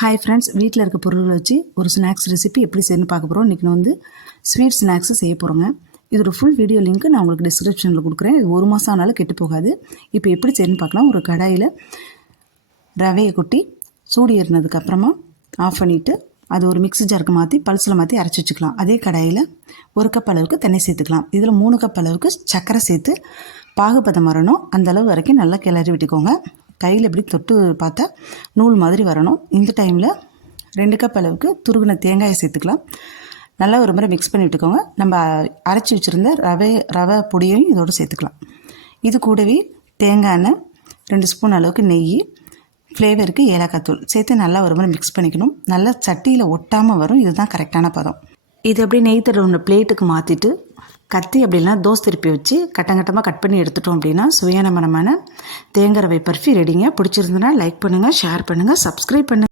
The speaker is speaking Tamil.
ஹாய் ஃப்ரெண்ட்ஸ் வீட்டில் இருக்க பொருள்களை வச்சு ஒரு ஸ்நாக்ஸ் ரெசிபி எப்படி செய்யணும்னு பார்க்க போகிறோம் இன்றைக்கி நான் வந்து ஸ்வீட் ஸ்நாக்ஸு செய்ய போகிறோங்க இதோட ஃபுல் வீடியோ லிங்க் நான் உங்களுக்கு டிஸ்கிரிப்ஷனில் கொடுக்குறேன். இது ஒரு மாதம் ஆனாலும் கெட்டு போகாது. இப்போ எப்படி செய்யணும்னு பார்க்கலாம். ஒரு கடாயில் ரவையை கொட்டி சூடு ஏறினதுக்கு அப்புறமா ஆஃப் பண்ணிவிட்டு அது ஒரு மிக்ஸி ஜாருக்கு மாற்றி பல்சில் மாற்றி அரைச்சி வச்சுக்கலாம். அதே கடாயில் ஒரு கப் அளவுக்கு தண்ணி சேர்த்துக்கலாம். இதில் மூணு கப் அளவுக்கு சர்க்கரை சேர்த்து பாகுபதம் வரணும் அந்தளவு வரைக்கும் நல்லா கிளறி விட்டுக்கோங்க. கையில் இப்படி தொட்டு பார்த்தா நூல் மாதிரி வரணும். இந்த டைமில் ரெண்டு கப் அளவுக்கு துருகின தேங்காயை சேர்த்துக்கலாம். நல்லா ஒரு முறை மிக்ஸ் பண்ணி விட்டுக்கோங்க நம்ம அரைச்சி வச்சுருந்த ரவை ரவை பொடியையும் இதோடு சேர்த்துக்கலாம். இது கூடவே தேங்காய் எண்ணெய் ரெண்டு ஸ்பூன் அளவுக்கு நெய் ஃப்ளேவருக்கு ஏலக்காய் தூள் சேர்த்து நல்லா ஒரு முறை மிக்ஸ் பண்ணிக்கணும். நல்லா சட்டியில் ஒட்டாமல் வரும். இதுதான் கரெக்டான பதம். இது அப்படியே நெய் தடவை ஒன்று பிளேட்டுக்கு மாற்றிட்டு கத்தி அப்படிலாம் தோசை திருப்பி வச்சு கட்டங்கட்டமாக கட் பண்ணி எடுத்துட்டோம் அப்படின்னா சுவையான மனமான தேங்காய் ரவை பர்ஃபி ரெடிங்க பிடிச்சிருந்தனா லைக் பண்ணுங்கள் ஷேர் பண்ணுங்கள் சப்ஸ்கிரைப் பண்ணுங்கள்